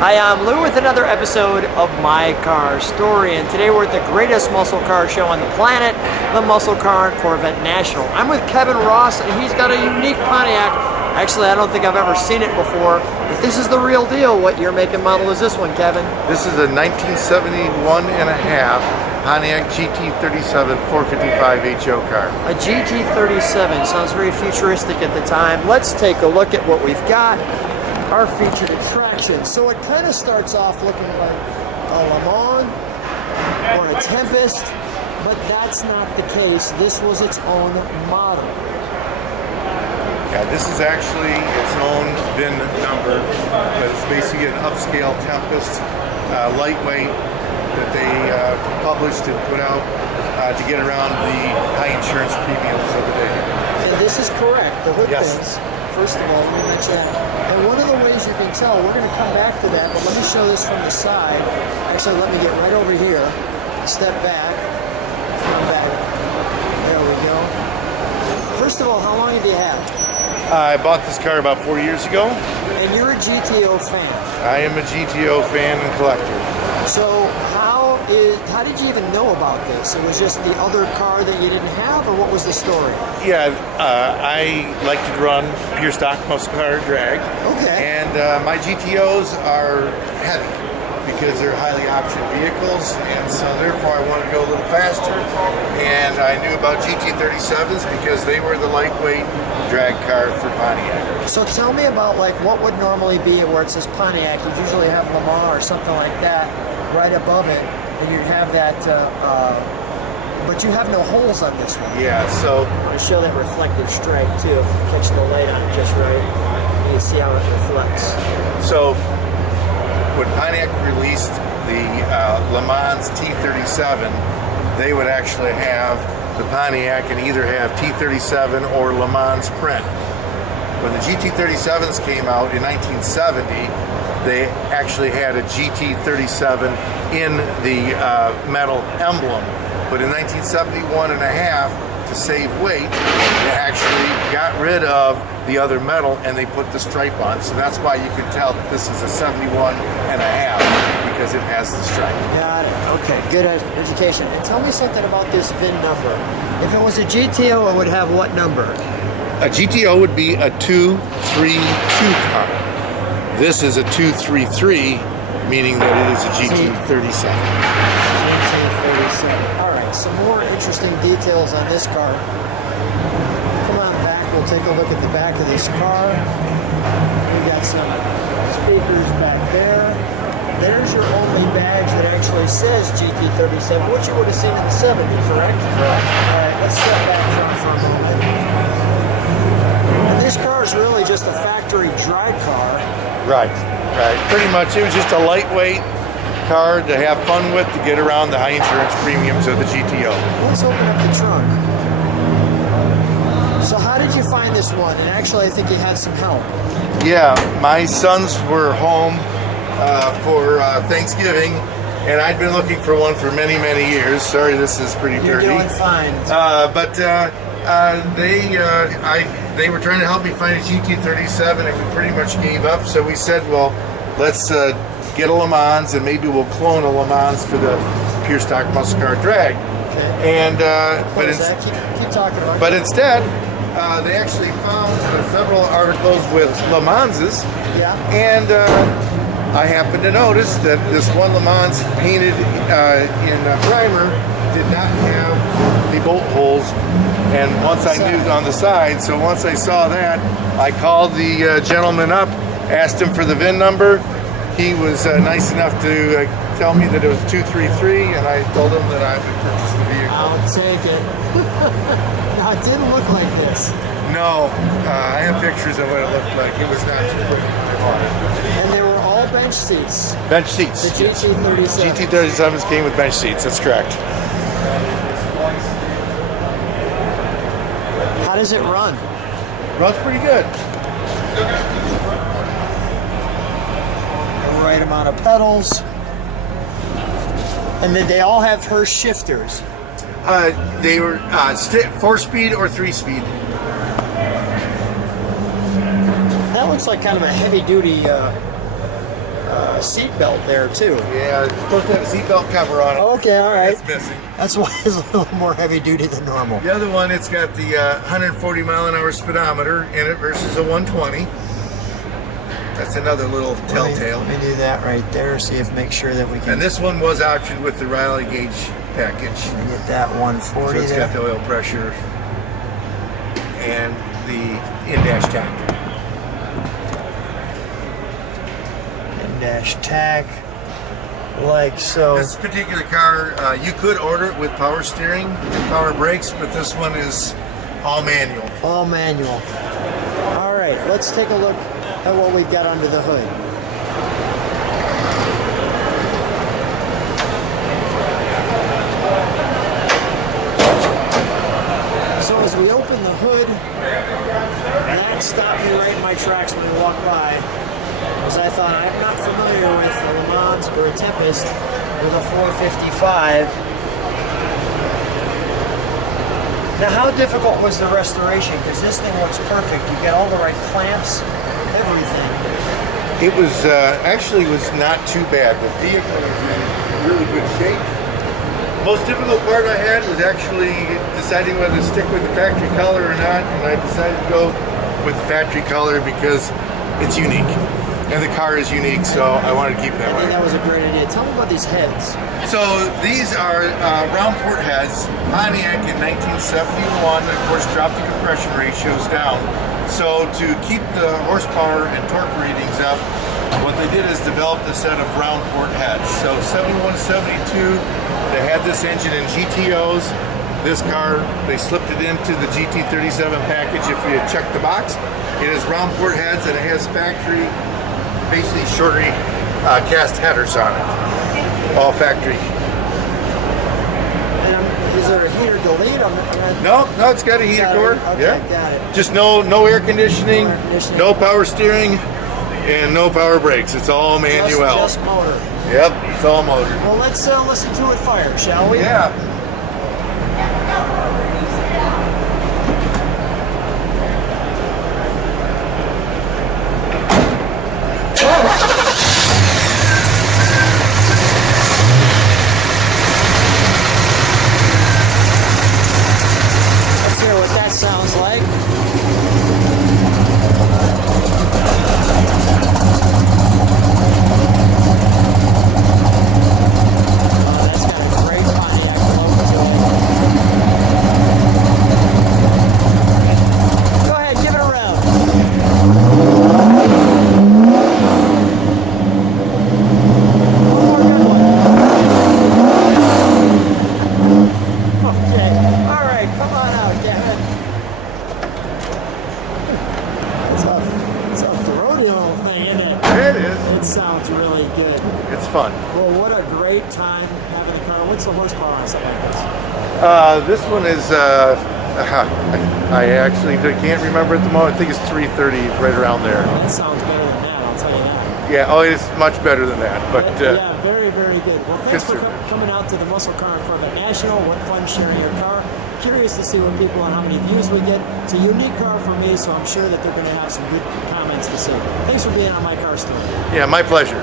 Hi, I'm Lou with another episode of My Car Story, and today we're at the greatest muscle car show on the planet, the Muscle Car Corvette National. I'm with Kevin Ross, and he's got a unique Pontiac. Actually, I don't think I've ever seen it before, but this is the real deal. What year, make, and model is this one, Kevin? This is a 1971 and a half Pontiac GT37 455 HO car. A GT37, sounds very futuristic at the time. Let's take a look at what we've got. Our featured attraction. So it kind of starts off looking like a Le Mans or a Tempest, but that's not the case. This was its own model. Yeah, this is actually its own VIN number, but it's basically an upscale Tempest, lightweight, that they published and put out to get around the high insurance premiums of the day. And this is correct. The hood Yes. pins, first of all, let me mention that. And one of the ways you can tell, we're going to come back to that, but let me show this from the side. Actually, let me get right over here, step back, come back. There we go. First of all, how long have you had? I bought this car about 4 years ago. And you're a GTO fan. I am a GTO fan and collector. So how did you even know about this? It was just the other car that you didn't have, or what was the story? Yeah, I like to run pure stock muscle car drag. Okay. And my GTOs are heavy because they're highly optioned vehicles, and so therefore I wanted to go a little faster. And I knew about GT37s because they were the lightweight drag car for Pontiac. So tell me about like what would normally be where it says Pontiac. You'd usually have Le Mans or something like that right above it, and you'd have that, but you have no holes on this one. Yeah, so I'm going to show that reflective stripe too. If you catch the light on it just right, you can see how it reflects. So when Pontiac released the Le Mans T37, they would actually have the Pontiac and either have T37 or Le Mans print. When the GT37s came out in 1970, they actually had a GT37 in the metal emblem. But in 1971 and a half, to save weight, they actually got rid of the other metal and they put the stripe on. So that's why you can tell that this is a 71 and a half because it has the stripe. Got it. Okay, good education. And tell me something about this VIN number. If it was a GTO, it would have what number? A GTO would be a 232 car. This is a 233, meaning that it is a GT37. GT37. All right, some more interesting details on this car. Come on back, we'll take a look at the back of this car. We got some speakers back there. There's your only badge that actually says GT37, which you would have seen in the 70s, correct? Correct. All right, let's step back for a moment. And this car is really just a factory drag car. Right. Pretty much, it was just a lightweight car to have fun with to get around the high insurance premiums of the GTO. Let's open up the trunk. So how did you find this one? And actually, I think you had some help. Yeah, my sons were home for Thanksgiving, and I'd been looking for one for many, many years. Sorry, this is pretty dirty. You're doing fine. They were trying to help me find a GT37, and we pretty much gave up. So we said, well, let's get a Le Mans, and maybe we'll clone a Le Mans for the pure stock muscle car drag. Okay. And keep talking about it. but instead, they actually found several articles with Le Manses. Yeah. And I happened to notice that this one Le Mans painted in primer did not have the bolt holes, and once I knew on the side, so once I saw that, I called the gentleman up, asked him for the VIN number. He was nice enough to tell me that it was 233, and I told him that I would purchase the vehicle. I'll take it. Now, it didn't look like this. No, I have pictures of what it looked like. It was not too quick. And they were all bench seats. Bench seats. The GT37. GT37s came with bench seats, that's correct. How does it run? Runs pretty good. The right amount of pedals. And then they all have Hurst shifters. They were 4-speed or 3-speed. That looks like kind of a heavy-duty seat belt there too. Yeah, it's supposed to have a seatbelt cover on it. Okay, all right. It's missing. That's why it's a little more heavy duty than normal. The other one, it's got the 140 mile an hour speedometer in it versus a 120. That's another little telltale. Let me do that right there. See if make sure that we can. And this one was optioned with the Riley gauge package. Get that 140. So it's got the oil pressure and the in-dash tack. In-dash tack, like so. This particular car, you could order it with power steering and power brakes, but this one is all manual. All manual. All right, let's take a look at what we've got under the hood. So as we open the hood, that stopped me right in my tracks when I walked by, because I thought, I'm not familiar with a Le Mans or a Tempest with a 455. Now, how difficult was the restoration? Because this thing looks perfect. You get all the right clamps, everything. It was actually was not too bad. The vehicle is in really good shape. The most difficult part I had was actually deciding whether to stick with the factory color or not, and I decided to go with the factory color because it's unique. And the car is unique, so I wanted to keep that I way. think that was a great idea. Tell me about these heads. So these are round port heads. Pontiac in 1971, of course, dropped the compression ratios down. So to keep the horsepower and torque readings up, what they did is developed a set of round port heads. So 71, 72, they had this engine in GTOs. This car, they slipped it into the GT37 package. If you check the box, it has round port heads and it has factory, basically shorty cast headers on it. All factory. And is there a heater delete? No, it's got a heater core. Okay, Yeah. got it. Just no air conditioning, No air conditioning. no power steering, and no power brakes. It's all manual. Just motor. Yep, it's all motor. Well, let's listen to it fire, shall we? Yeah. Let's hear what that sounds like. Oh, that's got a great Pontiac logo to it. Go ahead, give it a round. Okay, all right, come on out, Gavin. It's a throaty little thing, isn't it? It is. It sounds really good. It's fun. Well, what a great time having the car. What's the horsepower on something like this? This one is, I actually can't remember at the moment. I think it's 330, right around there. That sounds better than that, I'll tell you that. Yeah, oh, it's much better than that. But Yeah, very, very good. Well, thanks Yes, for sir. coming out to the Muscle Car and Corvette National. What fun sharing your car. Curious to see what people and how many views we get. It's a unique car for me, so I'm sure that they're going to have some good comments to say. Thanks for being on my car story. yeah, my pleasure.